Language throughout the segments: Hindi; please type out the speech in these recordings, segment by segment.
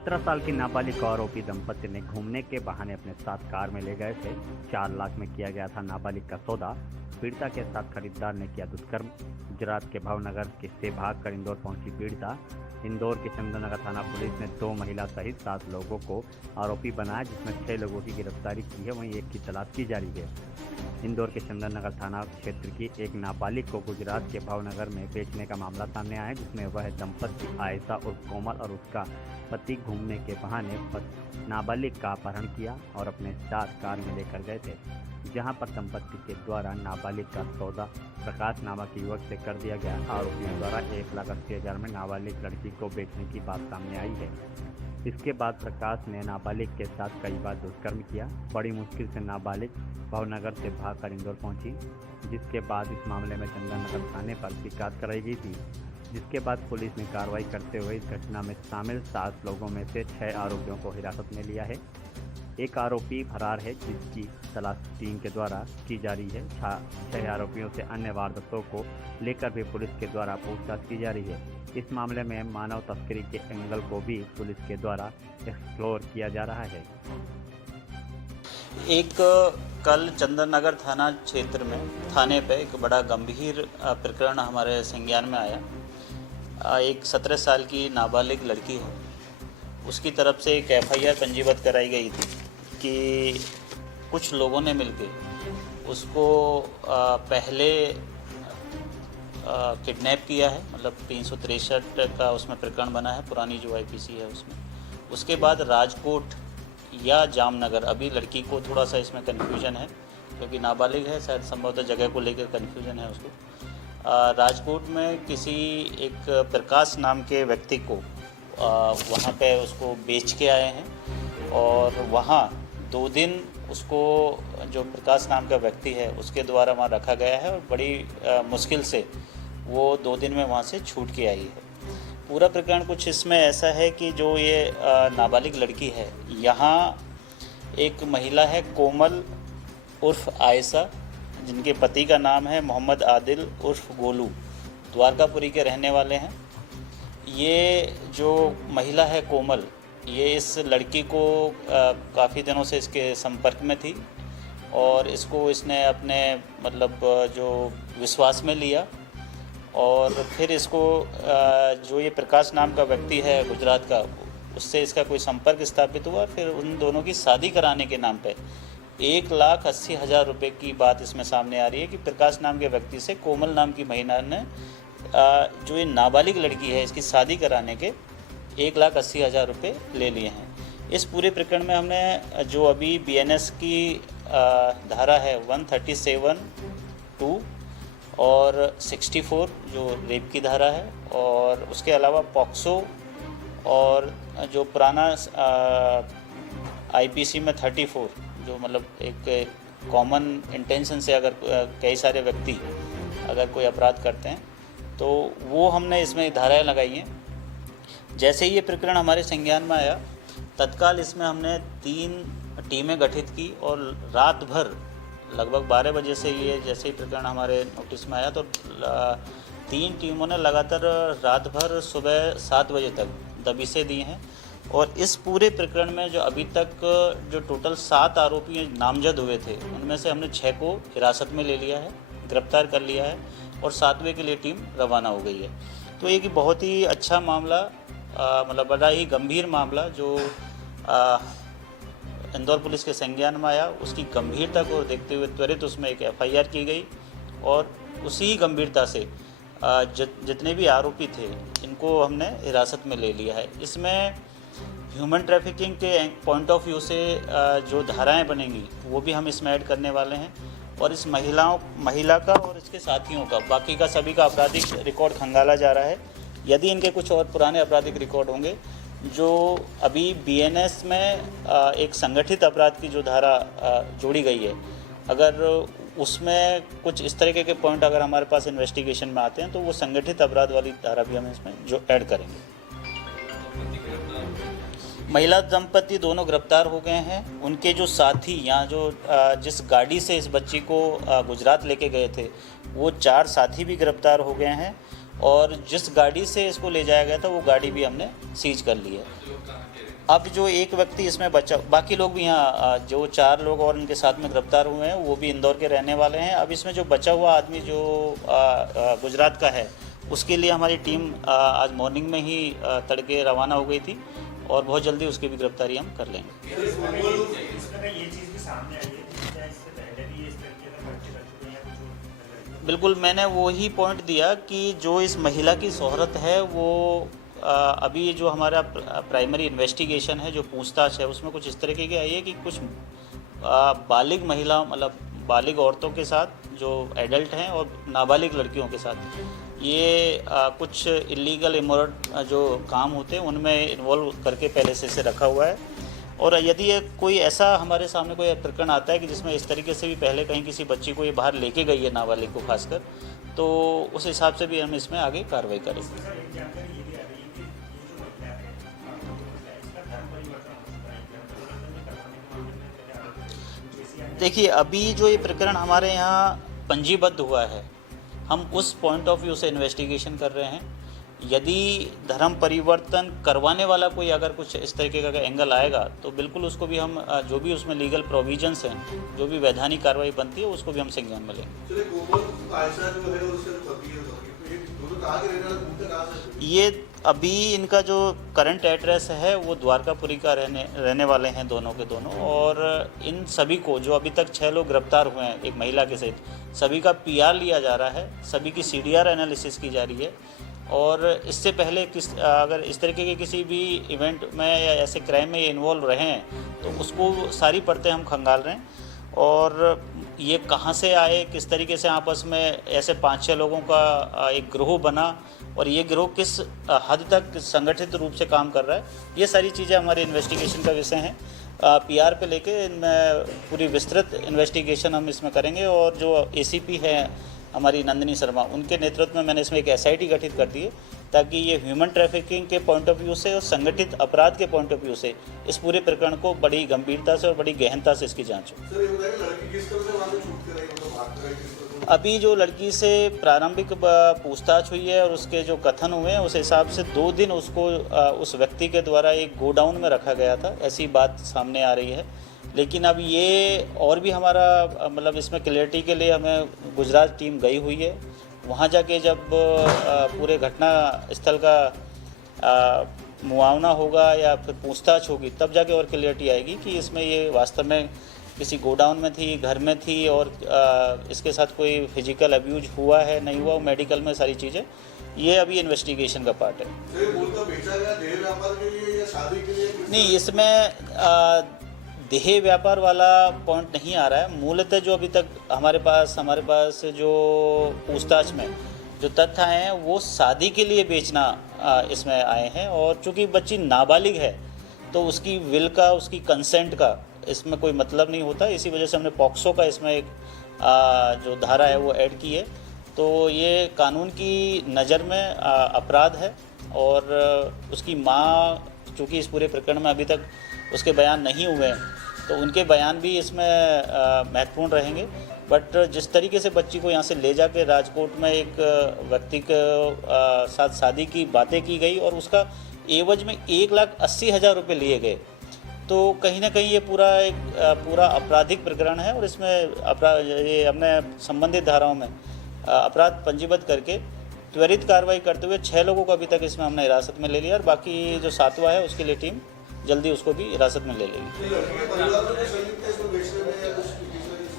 17 साल की नाबालिग आरोपी दंपति ने घूमने के बहाने अपने साथ कार में ले गए थे। 4 लाख में किया गया था नाबालिग का सौदा। पीड़िता के साथ खरीदार ने किया दुष्कर्म। गुजरात के भावनगर से भागकर इंदौर पहुंची पीड़िता। इंदौर के चंद्रनगर थाना पुलिस ने 2 महिला सहित 7 लोगों को आरोपी बनाया, जिसमें 6 लोगों की गिरफ्तारी की है, वहीं एक की तलाश की जा रही है। इंदौर के चंद्रनगर थाना क्षेत्र की एक नाबालिग को गुजरात के भावनगर में बेचने का मामला सामने आया है, जिसमें वह दंपति आयशा उर्फ कोमल और उसका पति घूमने के बहाने नाबालिग का अपहरण किया और अपने साथ कार में लेकर गए थे, जहां पर दंपति के द्वारा नाबालिग का सौदा प्रकाश नामक युवक से कर दिया गया। आरोपियों द्वारा 1,80,000 में नाबालिग लड़की को बेचने की बात सामने आई है। इसके बाद प्रकाश ने नाबालिग के साथ कई बार दुष्कर्म किया। बड़ी मुश्किल से नाबालिग भावनगर से भागकर इंदौर पहुंची, जिसके बाद इस मामले में चंद्रनगर थाने पर शिकायत कराई गई थी, जिसके बाद पुलिस ने कार्रवाई करते हुए इस घटना में शामिल 7 लोगों में से 6 आरोपियों को हिरासत में लिया है। एक आरोपी फरार है, जिसकी तलाश टीम के द्वारा की जा रही है। 6 आरोपियों से अन्य वारदातों को लेकर भी पुलिस के द्वारा पूछताछ की जा रही है। इस मामले में मानव तस्करी के एंगल को भी पुलिस के द्वारा एक्सप्लोर किया जा रहा है। एक कल चंद्रनगर थाना क्षेत्र में थाने पे एक बड़ा गंभीर प्रकरण हमारे संज्ञान में आया। एक 17 साल की नाबालिग लड़की है, उसकी तरफ से एक FIR पंजीबद्ध कराई गई थी कि कुछ लोगों ने मिलकर उसको पहले किडनैप किया है, मतलब 363 का उसमें प्रकरण बना है, पुरानी जो IPC है उसमें। उसके बाद राजकोट या जामनगर, अभी लड़की को थोड़ा सा इसमें कन्फ्यूजन है क्योंकि नाबालिग है, शायद संभवतः जगह को लेकर कन्फ्यूजन है उसको। राजकोट में किसी एक प्रकाश नाम के व्यक्ति को वहाँ पे उसको बेच के आए हैं और वहाँ 2 दिन उसको, जो प्रकाश नाम का व्यक्ति है उसके द्वारा वहाँ रखा गया है और बड़ी मुश्किल से वो 2 दिन में वहाँ से छूट के आई है। पूरा प्रकरण कुछ इसमें ऐसा है कि जो ये नाबालिग लड़की है, यहाँ एक महिला है कोमल उर्फ आयशा, जिनके पति का नाम है मोहम्मद आदिल उर्फ गोलू, द्वारकापुरी के रहने वाले हैं। ये जो महिला है कोमल, ये इस लड़की को काफ़ी दिनों से इसके संपर्क में थी और इसने अपने मतलब जो विश्वास में लिया और फिर इसको जो ये प्रकाश नाम का व्यक्ति है गुजरात का, उससे इसका कोई संपर्क स्थापित हुआ। फिर उन दोनों की शादी कराने के नाम पे 1,80,000 रुपये की बात इसमें सामने आ रही है कि प्रकाश नाम के व्यक्ति से कोमल नाम की महिला ने जो ये नाबालिग लड़की है इसकी शादी कराने के 1,80,000 रुपये ले लिए हैं। इस पूरे प्रकरण में हमने जो अभी BNS की धारा है 137(2) और 64 जो रेप की धारा है, और उसके अलावा पॉक्सो और जो पुराना IPC में 34, जो मतलब एक कॉमन इंटेंशन से अगर कई सारे व्यक्ति अगर कोई अपराध करते हैं तो वो हमने इसमें धाराएं लगाई हैं। जैसे ही ये प्रकरण हमारे संज्ञान में आया, तत्काल इसमें हमने 3 टीमें गठित की और रात भर लगभग 12 बजे से ये जैसे ही प्रकरण हमारे नोटिस में आया तो 3 टीमों ने लगातार रात भर सुबह 7 बजे तक दबिशें दी हैं। और इस पूरे प्रकरण में जो अभी तक जो टोटल 7 आरोपी नामजद हुए थे, उनमें से हमने 6 को हिरासत में ले लिया है, गिरफ्तार कर लिया है और 7वें के लिए टीम रवाना हो गई है। तो एक बहुत ही अच्छा मामला, मतलब बड़ा ही गंभीर मामला जो इंदौर पुलिस के संज्ञान में आया, उसकी गंभीरता को देखते हुए त्वरित उसमें एक FIR की गई और उसी ही गंभीरता से जितने भी आरोपी थे इनको हमने हिरासत में ले लिया है। इसमें ह्यूमन ट्रैफिकिंग के पॉइंट ऑफ व्यू से जो धाराएं बनेंगी वो भी हम इसमें ऐड करने वाले हैं और इस महिला का और इसके साथियों का, बाकी का सभी का आपराधिक रिकॉर्ड खंगाला जा रहा है। यदि इनके कुछ और पुराने आपराधिक रिकॉर्ड होंगे, जो अभी BNS में एक संगठित अपराध की जो धारा जोड़ी गई है, अगर उसमें कुछ इस तरीके के पॉइंट अगर हमारे पास इन्वेस्टिगेशन में आते हैं तो वो संगठित अपराध वाली धारा भी हम इसमें जो ऐड करेंगे। महिला दंपति दोनों गिरफ्तार हो गए हैं। उनके जो साथी यहाँ जो जिस गाड़ी से इस बच्ची को गुजरात लेके गए थे, वो 4 साथी भी गिरफ्तार हो गए हैं और जिस गाड़ी से इसको ले जाया गया था वो गाड़ी भी हमने सीज कर ली है। अब जो एक व्यक्ति इसमें बचा, बाकी लोग भी यहाँ जो 4 लोग और इनके साथ में गिरफ्तार हुए हैं वो भी इंदौर के रहने वाले हैं। अब इसमें जो बचा हुआ आदमी जो गुजरात का है, उसके लिए हमारी टीम आज मॉर्निंग में ही तड़के रवाना हो गई थी और बहुत जल्दी उसकी भी गिरफ्तारी हम कर लेंगे। बिल्कुल, मैंने वही पॉइंट दिया कि जो इस महिला की शोहरत है वो अभी जो हमारा प्राइमरी इन्वेस्टिगेशन है, जो पूछताछ है, उसमें कुछ इस तरीके की आई है कि कुछ बालिग महिला, मतलब बालिग औरतों के साथ जो एडल्ट हैं और नाबालिग लड़कियों के साथ ये कुछ इलीगल इमोरल जो काम होते हैं उनमें इन्वॉल्व करके पहले से रखा हुआ है। और यदि कोई ऐसा हमारे सामने कोई प्रकरण आता है कि जिसमें इस तरीके से भी पहले कहीं किसी बच्ची को ये बाहर लेके गई है, नाबालिग को खासकर, तो उस हिसाब से भी हम इसमें आगे कार्रवाई करेंगे। देखिए, अभी जो ये प्रकरण हमारे यहाँ पंजीबद्ध हुआ है, हम उस पॉइंट ऑफ व्यू से इन्वेस्टिगेशन कर रहे हैं। यदि धर्म परिवर्तन करवाने वाला कोई अगर कुछ इस तरीके का एंगल आएगा तो बिल्कुल उसको भी हम जो भी उसमें लीगल प्रोविजंस हैं, जो भी वैधानिक कार्रवाई बनती है, उसको भी हम संज्ञान में लेंगे। ये अभी इनका जो करंट एड्रेस है वो द्वारकापुरी का रहने वाले हैं दोनों के दोनों। और इन सभी को, जो अभी तक 6 लोग गिरफ्तार हुए हैं एक महिला के सहित, सभी का PR लिया जा रहा है, सभी की CDR एनालिसिस की जा रही है। और इससे पहले अगर इस तरीके के किसी भी इवेंट में या ऐसे क्राइम में ये इन्वॉल्व रहे हैं तो उसको सारी परतें हम खंगाल रहे हैं। और ये कहाँ से आए, किस तरीके से आपस में ऐसे 5-6 लोगों का एक गिरोह बना और ये गिरोह किस हद तक संगठित रूप से काम कर रहा है, ये सारी चीज़ें हमारे इन्वेस्टिगेशन का विषय हैं। PR पे लेके इनमें पूरी विस्तृत इन्वेस्टिगेशन हम इसमें करेंगे। और जो ACP है हमारी नंदिनी शर्मा, उनके नेतृत्व में मैंने इसमें एक SIT गठित कर दी है ताकि ये ह्यूमन ट्रैफिकिंग के पॉइंट ऑफ व्यू से और संगठित अपराध के पॉइंट ऑफ व्यू से इस पूरे प्रकरण को बड़ी गंभीरता से और बड़ी गहनता से इसकी जांच हो। अभी जो लड़की से प्रारंभिक पूछताछ हुई है और उसके जो कथन हुए हैं, उस हिसाब से 2 दिन उसको उस व्यक्ति के द्वारा एक गोडाउन में रखा गया था, ऐसी बात सामने आ रही है। लेकिन अब ये और भी हमारा मतलब इसमें क्लियरिटी के लिए हमें गुजरात टीम गई हुई है। वहाँ जाके जब पूरे घटना स्थल का मुआवना होगा या फिर पूछताछ होगी, तब जाके और क्लियरिटी आएगी कि इसमें ये वास्तव में किसी गोडाउन में थी, घर में थी और इसके साथ कोई फिजिकल अब्यूज हुआ है, नहीं हुआ, मेडिकल में सारी चीज़ें, ये अभी इन्वेस्टिगेशन का पार्ट है। नहीं, इसमें देह व्यापार वाला पॉइंट नहीं आ रहा है। मूलतः जो अभी तक हमारे पास जो पूछताछ में जो तथ्य आए हैं वो शादी के लिए बेचना इसमें आए हैं। और चूंकि बच्ची नाबालिग है तो उसकी विल का, उसकी कंसेंट का इसमें कोई मतलब नहीं होता। इसी वजह से हमने पॉक्सो का इसमें एक जो धारा है वो ऐड की है। तो ये कानून की नज़र में अपराध है। और उसकी माँ, चूँकि इस पूरे प्रकरण में अभी तक उसके बयान नहीं हुए हैं, तो उनके बयान भी इसमें महत्वपूर्ण रहेंगे। बट जिस तरीके से बच्ची को यहाँ से ले जाके राजकोट में एक व्यक्ति के साथ शादी की बातें की गई और उसका एवज में 1,80,000 रुपये लिए गए, तो कहीं ना कहीं ये पूरा आपराधिक प्रकरण है। और इसमें ये हमने संबंधित धाराओं में अपराध पंजीबद्ध करके त्वरित कार्रवाई करते हुए 6 लोगों को अभी तक इसमें हमने हिरासत में ले लिया और बाकी जो 7वां है उसके लिए टीम जल्दी उसको भी हिरासत में ले लेगी।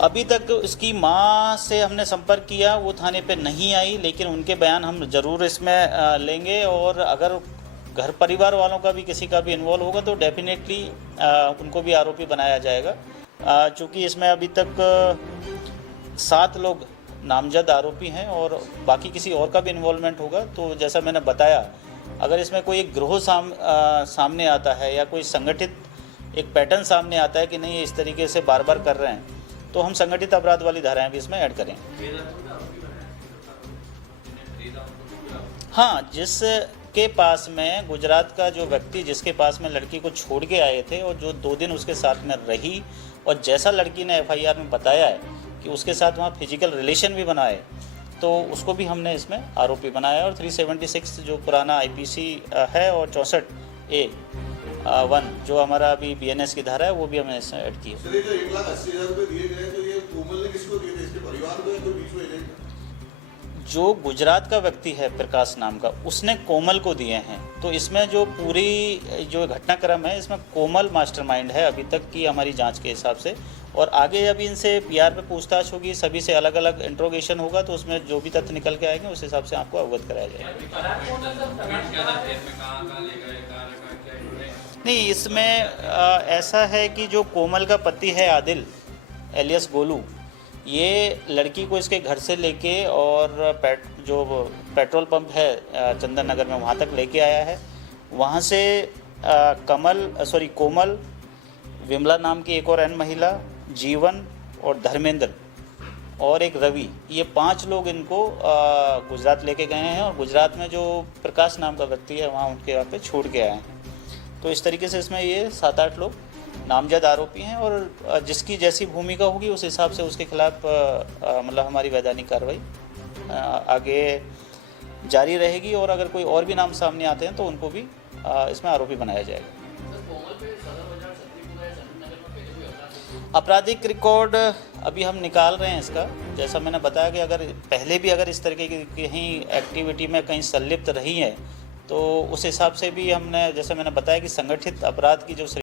अभी तक उसकी मां से हमने संपर्क किया, वो थाने पे नहीं आई, लेकिन उनके बयान हम ज़रूर इसमें लेंगे। और अगर घर परिवार वालों का भी किसी का भी इन्वॉल्व होगा तो डेफिनेटली उनको भी आरोपी बनाया जाएगा। चूँकि इसमें अभी तक 7 लोग नामजद आरोपी हैं और बाकी किसी और का भी इन्वॉल्वमेंट होगा तो जैसा मैंने बताया, अगर इसमें कोई एक गिरोह सामने आता है या कोई संगठित एक पैटर्न सामने आता है कि नहीं इस तरीके से बार बार कर रहे हैं, तो हम संगठित अपराध वाली धाराएं भी इसमें ऐड करें। हाँ, जिसके पास में गुजरात का जो व्यक्ति जिसके पास में लड़की को छोड़ के आए थे और जो 2 दिन उसके साथ में रही और जैसा लड़की ने FIR में बताया है कि उसके साथ वहाँ फिजिकल रिलेशन भी बनाए, तो उसको भी हमने इसमें आरोपी बनाया। और 376 जो पुराना IPC है और 64A 1 जो हमारा अभी BNS की धारा है वो भी हमने इसमें ऐड की है। सर, ये जो 1,80,000 रुपए दिए गए हैं, तो ये कोमल ने किसको दिए थे? इसके परिवार को या कोई बीच में एजेंट? जो गुजरात का व्यक्ति है प्रकाश नाम का, उसने कोमल को दिए हैं। तो इसमें जो पूरी जो घटनाक्रम है, इसमें कोमल मास्टरमाइंड है अभी तक की हमारी जांच के हिसाब से। और आगे जब इनसे PR पे पूछताछ होगी, सभी से अलग अलग इंट्रोगेशन होगा, तो उसमें जो भी तथ्य निकल के आएंगे उस हिसाब से आपको अवगत कराया जाएगा। नहीं, इसमें ऐसा है कि जो कोमल का पति है आदिल एलियस गोलू, ये लड़की को इसके घर से लेके और जो पेट्रोल पंप है चंदन नगर में, वहाँ तक लेके आया है। वहाँ से कोमल, विमला नाम की एक और अन्य महिला, जीवन और धर्मेंद्र और एक रवि, ये 5 लोग इनको गुजरात लेके गए हैं। और गुजरात में जो प्रकाश नाम का व्यक्ति है, वहाँ उनके यहाँ पे छोड़ के आए हैं। तो इस तरीके से इसमें ये 7-8 लोग नामजद आरोपी हैं। और जिसकी जैसी भूमिका होगी उस हिसाब से उसके खिलाफ मतलब हमारी वैधानिक कार्रवाई आगे जारी रहेगी। और अगर कोई और भी नाम सामने आते हैं तो उनको भी इसमें आरोपी बनाया जाएगा। आपराधिक रिकॉर्ड अभी हम निकाल रहे हैं इसका। जैसा मैंने बताया कि अगर पहले भी अगर इस तरीके की कहीं एक्टिविटी में कहीं संलिप्त रही है, तो उस हिसाब से भी हमने, जैसे मैंने बताया कि संगठित अपराध की जो